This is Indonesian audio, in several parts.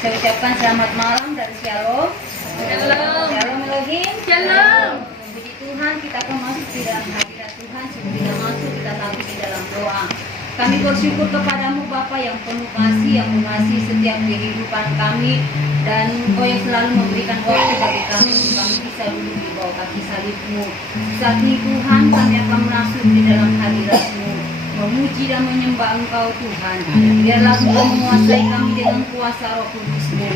Saya ucapkan selamat malam dari Shalom. Shalom. Shalom Elohim. Shalom. Puji Tuhan, kita akan masuk di dalam hadirat Tuhan. Sebelum kita masuk, kita sambut di dalam doa. Kami bersyukur kepadamu Bapa yang penuh kasih, yang mengasihi setiap kehidupan kami, dan Engkau yang selalu memberikan waktu bagi kami untuk kami bisa duduk di bawah kaki salib-Mu. Saat ini Tuhan, kami akan masuk di dalam hadirat-Mu, memuji dan menyembah Engkau Tuhan. Biarlah Engkau menguasai kami dengan kuasa Roh Kudus-Mu.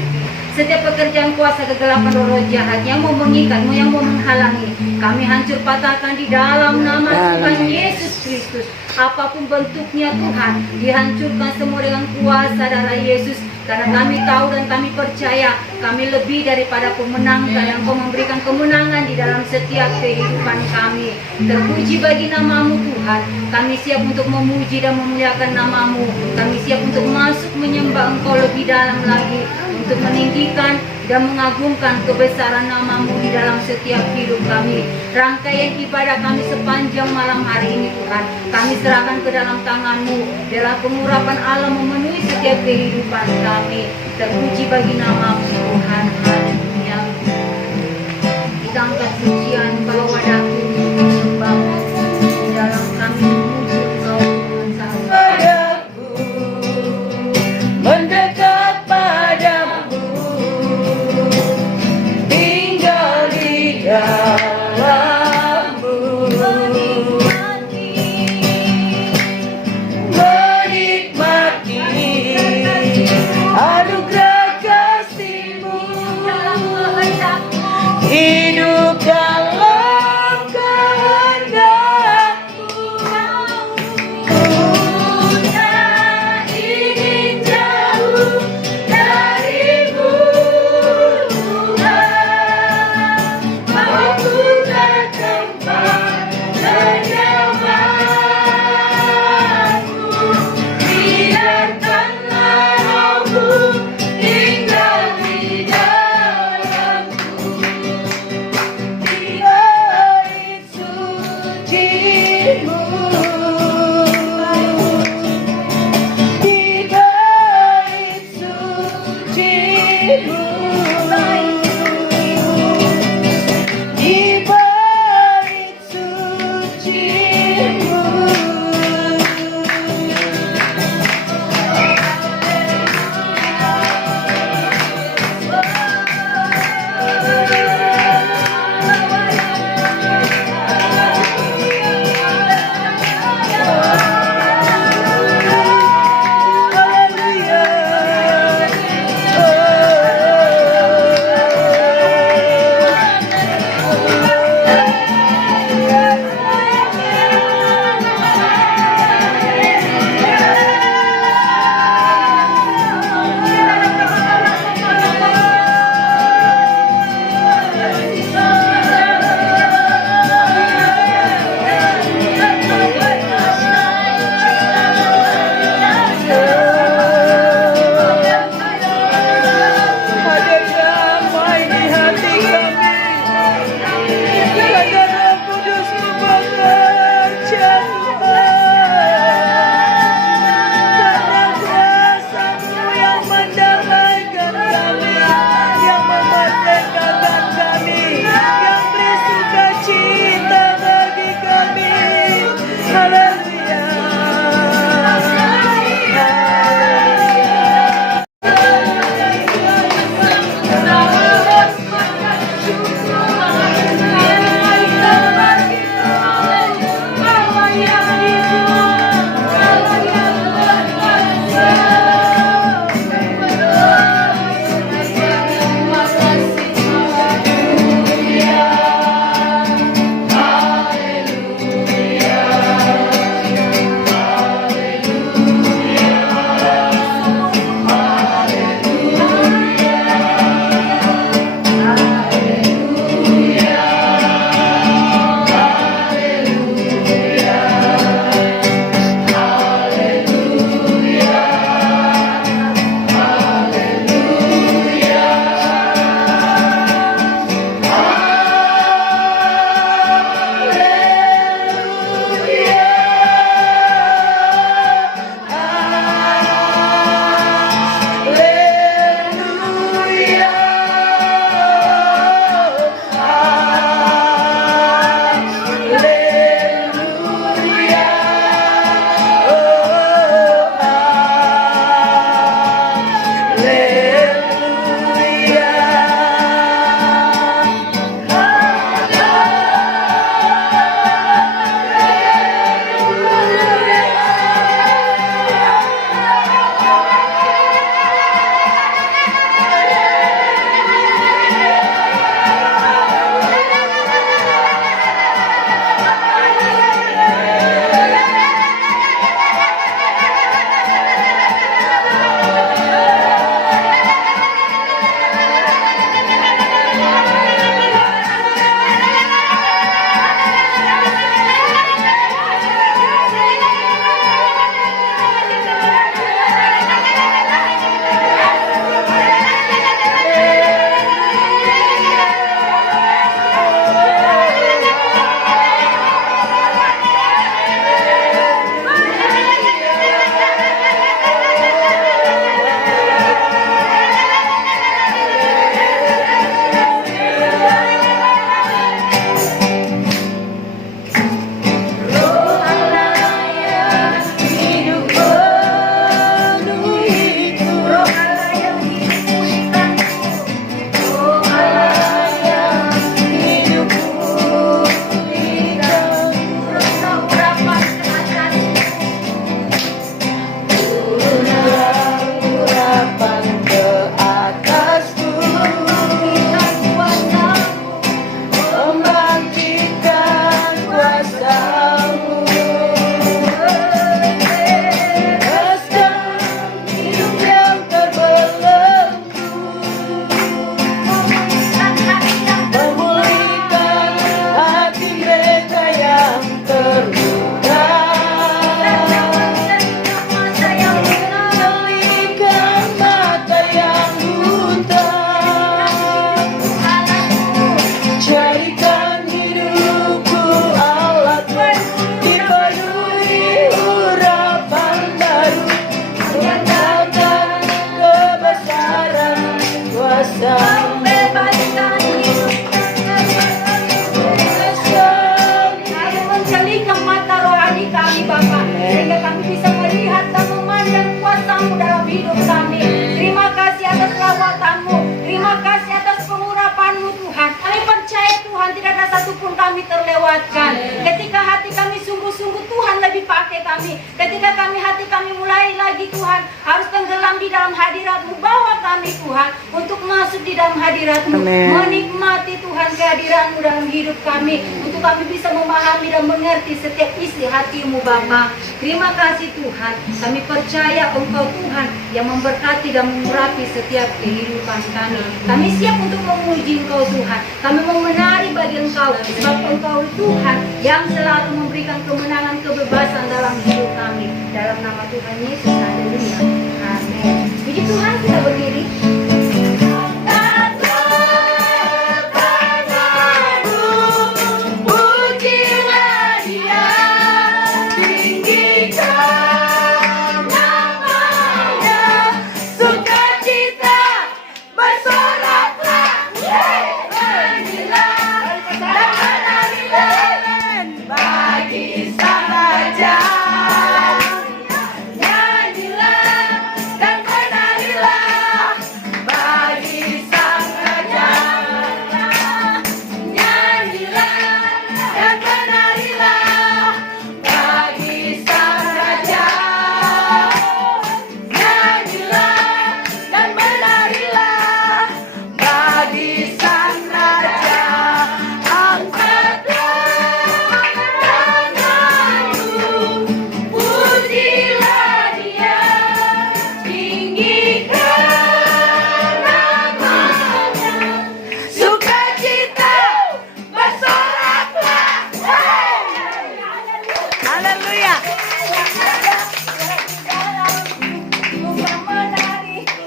Setiap pekerjaan kuasa kegelapan roh jahat yang mau mengikatmu, yang mau menghalangi, kami hancur patahkan di dalam nama Tuhan Yesus Kristus. Apapun bentuknya Tuhan, dihancurkan semua dengan kuasa darah Yesus. Karena kami tahu dan kami percaya, kami lebih daripada pemenang, karena Engkau memberikan kemenangan di dalam setiap kehidupan kami. Terpuji bagi namamu Tuhan. Kami siap untuk memuji dan memuliakan namamu. Kami siap untuk masuk menyembah Engkau lebih dalam lagi, untuk meninggikan dan mengagungkan kebesaran namamu di dalam setiap hidup kami. Rangkaian ibadah kami sepanjang malam hari ini Tuhan, kami serahkan ke dalam tanganmu. Biarlah pengurapan Allah memenuhi setiap kehidupan kami. Terpuji bagi namamu Tuhan. Haleluya. Kita angkat pujian bahwa daku menyembahmu di dalam kami memuji Engkau Tuhan satu. Padaku, mendekat padamu, tinggal di dalammu, menikmati anugerah kasih-Mu, hidup dalam kehendak-Mu. Ku tak ingin jauh dari-Mu, Tuhan. Mauku bertempat kediaman-Mu. Biarkanlah Roh-Mu tinggal di dalamku, di bait suci-Mu, di bait suci-Mu, di bait suci-Mu. Haleluya. kami terlewatkan. Ketika hati kami sungguh-sungguh, Tuhan lebih pakai kami. Ketika hati kami mulai lagi, Tuhan harus tenggelam di dalam hadirat-Mu. Bawa kami, Tuhan, untuk masuk di dalam hadirat-Mu. Menikmati, Tuhan, kehadiran-Mu dalam hidup kami. Untuk kami bisa memahami dan mengerti setiap isi hati-Mu, Bapa. Terima kasih, Tuhan. Kami percaya Engkau, Tuhan, yang memberkati dan mengurapi setiap kehidupan kami. Kami siap untuk memuji Engkau, Tuhan. Kami mau menari bagi Engkau, sebab Engkau, Tuhan, yang selalu memberikan kemenangan, kebebasan dalam hidup kami. Dalam nama Tuhan Yesus, haleluya. Amin. Puji Tuhan, kita berdiri.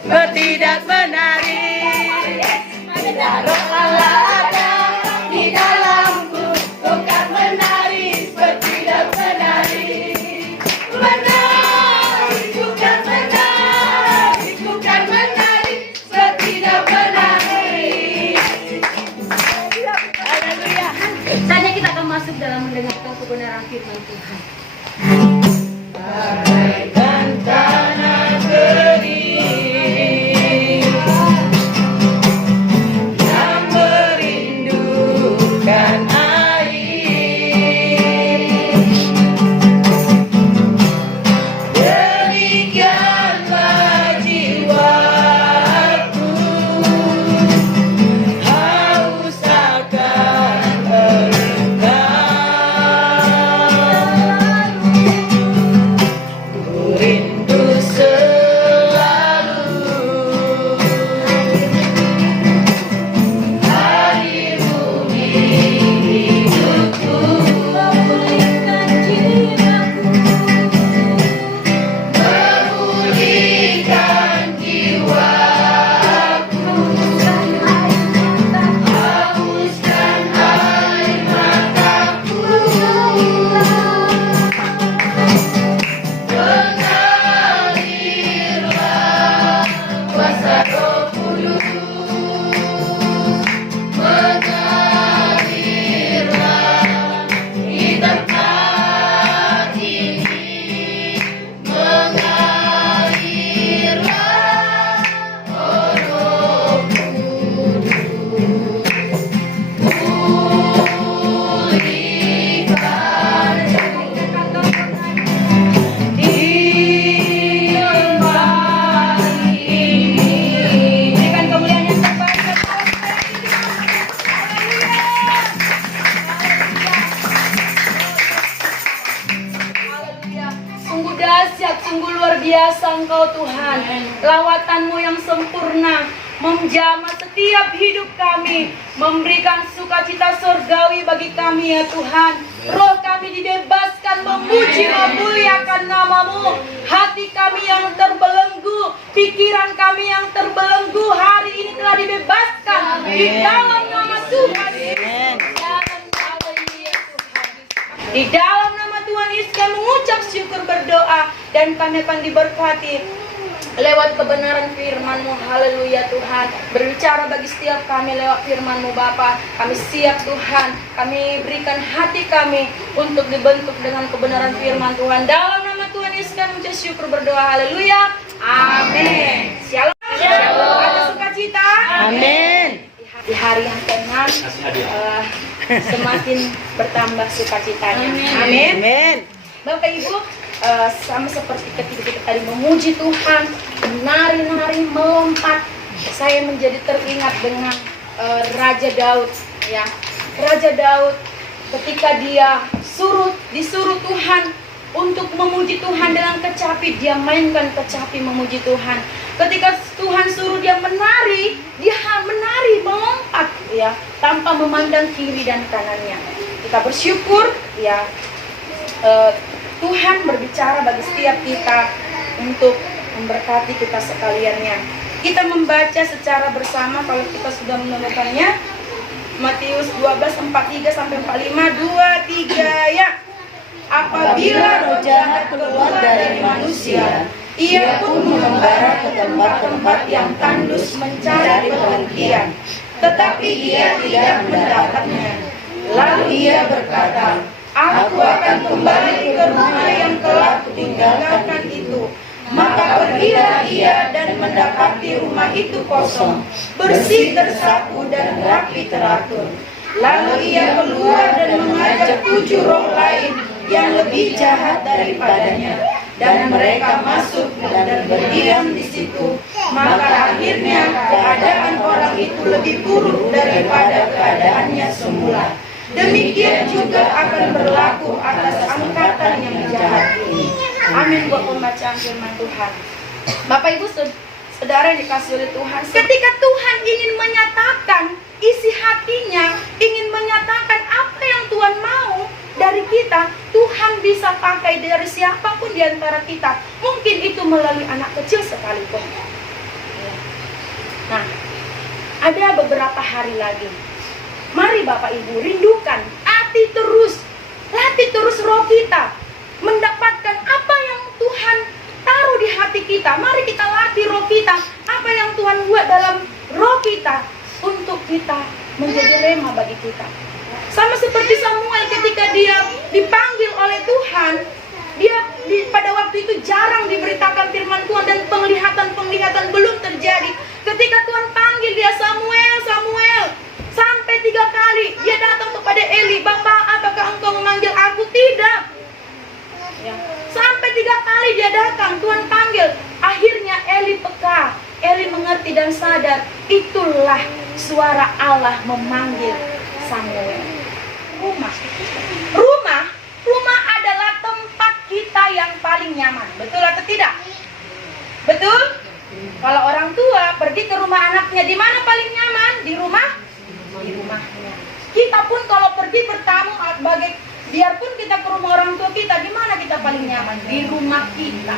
Bertindak menari, roh Allah ada di dalamku. Bukan menari, bertindak menari. Menari, bukan menari, bukan menari, bertindak menari. Haleluya. Saatnya kita akan masuk dalam mendengarkan kebenaran firman Tuhan. Bagaikan tanah kering, kuasa Engkau Tuhan, lawatan-Mu yang sempurna menjamah setiap hidup kami, memberikan sukacita surgawi bagi kami ya Tuhan. Roh kami dibebaskan memuji memuliakan nama-Mu. Hati kami yang terbelenggu, pikiran kami yang terbelenggu hari ini telah dibebaskan di dalam nama Tuhan Yesus. Di dalam nama Tuhan Yesus kami mengucap syukur berdoa, dan kami akan diberkati lewat kebenaran firman-Mu. Haleluya Tuhan. Berbicara bagi setiap kami lewat firman-Mu Bapa. Kami siap Tuhan. Kami berikan hati kami untuk dibentuk dengan kebenaran firman Tuhan. Dalam nama Tuhan Yesus kami mengucap syukur berdoa. Haleluya. Amin. Shalom. Ada sukacita. Amin. Di hari yang tenang semakin bertambah sukacitanya. Amin. Amin. Bapak Ibu, sama seperti ketika kita tadi memuji Tuhan, menari-nari, melompat, saya menjadi teringat dengan Raja Daud, ya. Raja Daud ketika dia disuruh Tuhan untuk memuji Tuhan dengan kecapi, dia mainkan kecapi memuji Tuhan. Ketika Tuhan suruh dia menari, dia menari melompat, ya, tanpa memandang kiri dan kanannya. Kita bersyukur, ya. Tuhan berbicara bagi setiap kita untuk memberkati kita sekaliannya. Kita membaca secara bersama kalau kita sudah menemukannya. Matius 12:43-45, 2-3 ya. Apabila roh jahat keluar dari manusia, ia pun mengembara ke tempat-tempat yang tandus mencari perhentian, tetapi ia tidak mendapatnya. Lalu ia berkata, aku akan kembali ke rumah yang telah kutinggalkan itu. Maka pergilah ia dan mendapati rumah itu kosong, bersih tersapu dan rapi teratur. Lalu ia keluar dan mengajak 7 roh lain yang lebih jahat daripadanya, dan mereka masuk dan berdiam di situ. Maka akhirnya keadaan orang itu lebih buruk daripada keadaannya semula. Demikian juga akan berlaku atas angkatan yang jahat ini. Amin. Buat pembacaan firman Tuhan. Bapak Ibu saudara yang dikasih oleh Tuhan, ketika Tuhan ingin menyatakan isi hatinya, ingin menyatakan apa yang Tuhan mau dari kita, Tuhan bisa pakai dari siapapun di antara kita. Mungkin itu melalui anak kecil sekalipun. Nah, ada beberapa hari lagi. Mari Bapak Ibu rindukan, latih terus roh kita mendapatkan apa yang Tuhan taruh di hati kita. Mari kita latih roh kita, apa yang Tuhan buat dalam roh kita untuk kita menjadi rema bagi kita. Sama seperti Samuel ketika dia dipanggil oleh Tuhan, pada waktu itu jarang diberitakan firman Tuhan dan penglihatan belum terjadi. Ketika Tuhan panggil dia, Samuel, sampai 3 kali dia datang kepada Eli, Bapak, apakah engkau memanggil aku? Tidak. Ya. Sampai 3 kali dia datang, Tuhan panggil. Akhirnya Eli peka, Eli mengerti dan sadar, itulah suara Allah memanggil Samuel. Rumah adalah tempat kita yang paling nyaman. Betul atau tidak? Betul? Kalau orang tua pergi ke rumah anaknya, di mana paling nyaman? Di rumahnya. Kita pun kalau pergi bertamu, biarpun kita ke rumah orang tua kita, di mana kita paling nyaman? Di rumah kita.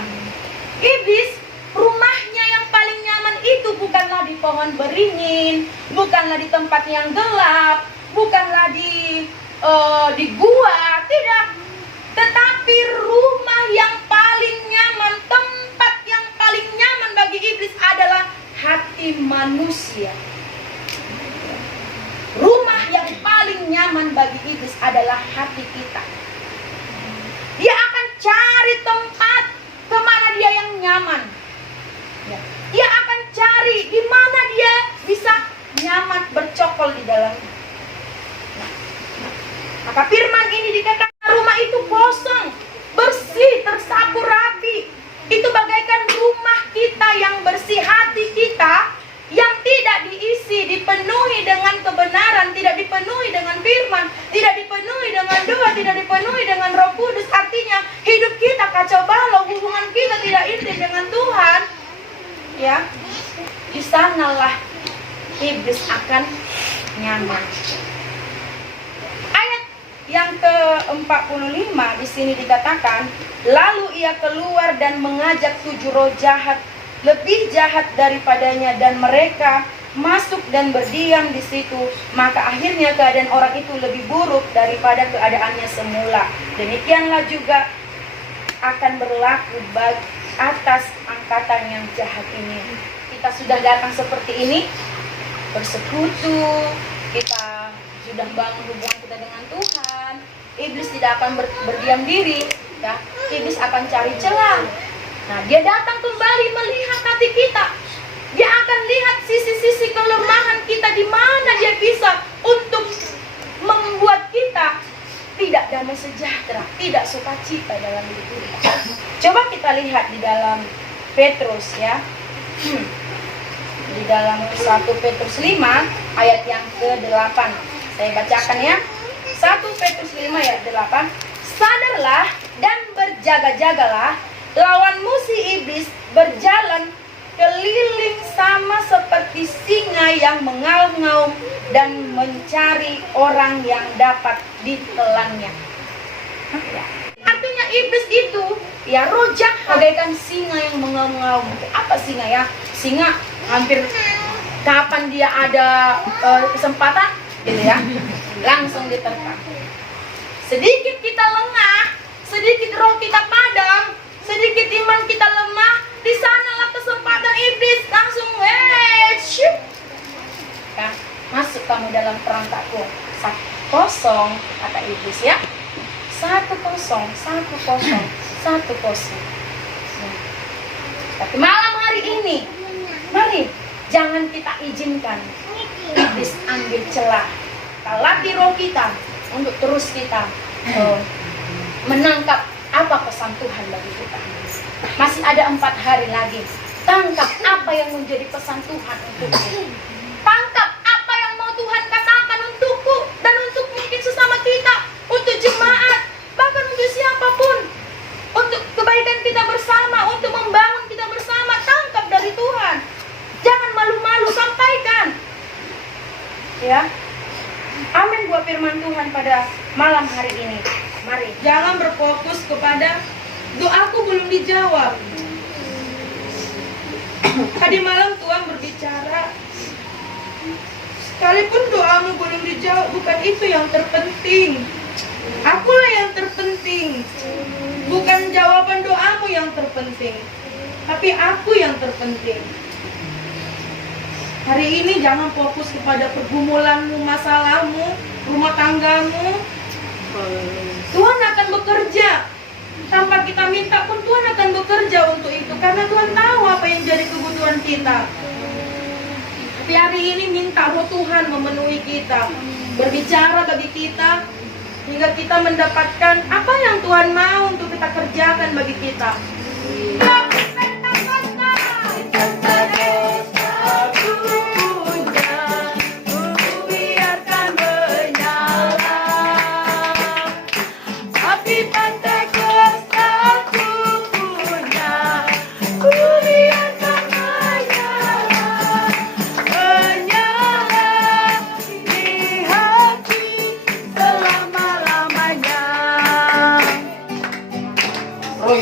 Iblis, rumahnya yang paling nyaman itu bukanlah di pohon beringin, bukanlah di tempat yang gelap, bukanlah di gua, tidak. Tetapi rumah yang paling nyaman, tempat yang paling nyaman bagi iblis adalah hati manusia. Rumah yang paling nyaman bagi iblis adalah hati kita. Dia akan cari tempat kemana dia yang nyaman. Dia akan cari di mana dia bisa nyaman bercokol di dalamnya. Maka firman ini dikatakan rumah itu kosong, bersih, tersapu rapi. Itu bagaikan rumah kita yang bersih, hati kita yang tidak diisi, dipenuhi dengan kebenaran, tidak dipenuhi dengan firman, tidak dipenuhi dengan doa, tidak dipenuhi dengan Roh Kudus. Artinya hidup kita kacau balau, hubungan kita tidak intim dengan Tuhan, ya, di sanalah iblis akan nyaman. Ayat yang ke-45 di sini dikatakan, lalu ia keluar dan mengajak 7 roh jahat, lebih jahat daripadanya, dan mereka masuk dan berdiam di situ. Maka akhirnya keadaan orang itu lebih buruk daripada keadaannya semula. Demikianlah juga akan berlaku bagi atas angkatan yang jahat ini. Kita sudah datang seperti ini, bersekutu, kita sudah bangun hubungan kita dengan Tuhan. Iblis tidak akan berdiam diri, ya. Iblis akan cari celah. Nah, dia datang kembali melihat hati kita. Dia akan lihat sisi-sisi kelemahan kita, di mana dia bisa untuk membuat kita tidak damai sejahtera, tidak sukacita dalam hidup kita. Coba kita lihat di dalam Petrus, ya. Di dalam 1 Petrus 5 ayat yang ke-8. Saya bacakan, ya. 1 Petrus 5 ayat 8. Sadarlah dan berjaga-jagalah, lawanmu si iblis berjalan keliling sama seperti singa yang mengaum-ngaum dan mencari orang yang dapat ditelannya. Artinya iblis itu, ya, roh jahat bagaikan singa yang mengaum-ngaum. Apa singa, ya? Singa hampir kapan dia ada kesempatan, gitu, ya, langsung diterkam. Sedikit kita lengah, sedikit roh kita padam, sedikit iman kita lemah, di sanalah kesempatan iblis langsung ya, masuk kamu dalam perangkapku. 1-0 kata iblis, ya. 1-0. Tapi malam hari ini, mari jangan kita izinkan iblis ambil celah. Kita latih roh kita untuk terus kita menangkap apa pesan Tuhan bagi kita. Masih ada 4 hari lagi. Tangkap apa yang menjadi pesan Tuhan untukku. Tangkap apa yang mau Tuhan katakan untukku dan untuk mungkin sesama kita, untuk jemaat, bahkan untuk siapapun, untuk kebaikan kita bersama, untuk membangun kita bersama. Tangkap dari Tuhan. Jangan malu-malu, sampaikan. Ya. Amin buat firman Tuhan pada malam hari ini. Mari, jangan berfokus kepada doaku belum dijawab. Tadi malam Tuhan berbicara, sekalipun doamu belum dijawab, bukan itu yang terpenting. Akulah yang terpenting. Bukan jawaban doamu yang terpenting, tapi aku yang terpenting. Hari ini jangan fokus kepada pergumulanmu, masalahmu, rumah tanggamu. Tuhan akan bekerja. Tanpa kita minta pun Tuhan akan bekerja untuk itu. Karena Tuhan tahu apa yang jadi kebutuhan kita. Tapi hari ini minta roh Tuhan memenuhi kita, berbicara bagi kita, hingga kita mendapatkan apa yang Tuhan mau untuk kita kerjakan bagi kita.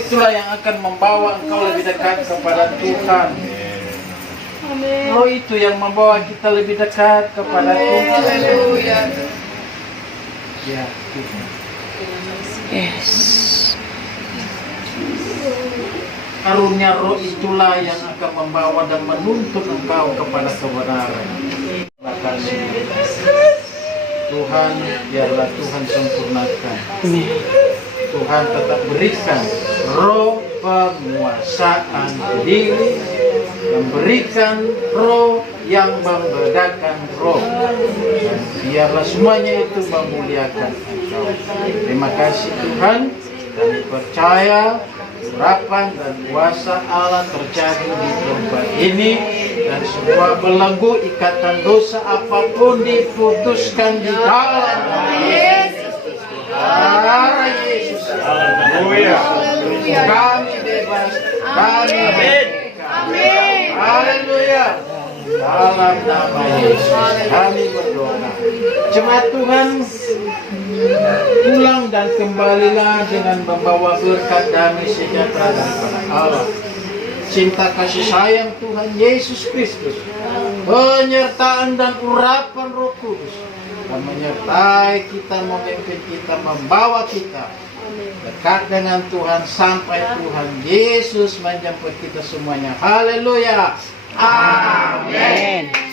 Itulah yang akan membawa engkau lebih dekat kepada Tuhan. Amin. Roh itu yang membawa kita lebih dekat kepada Tuhan. Haleluya. Ya, Tuhan. Yes. Karunia roh itulah yang akan membawa dan menuntun engkau kepada kebenaran. Terima kasih. Tuhan, biarlah Tuhan sempurnakan. Tuhan tetap berikan roh penguasaan diri, memberikan roh yang membedakan roh, dan biarlah semuanya itu memuliakan Engkau. Terima kasih Tuhan, kami percaya urapan dan kuasa Allah terjadi di tempat ini, dan semua belenggu ikatan dosa apapun diputuskan di dalam Yesus. Darah Yesus. Haleluya. Kami bebas Kami amin. Haleluya. Dalam nama Yesus kami berdoa. Jemaat Tuhan, pulang dan kembalilah dengan membawa berkat damai sejahtera daripada Allah. Cinta kasih sayang Tuhan Yesus Kristus, penyertaan dan urapan Roh Kudus, dan menyertai kita, memimpin kita, membawa kita dekat dengan Tuhan sampai Tuhan Yesus menjemput kita semuanya. Haleluya. Amin.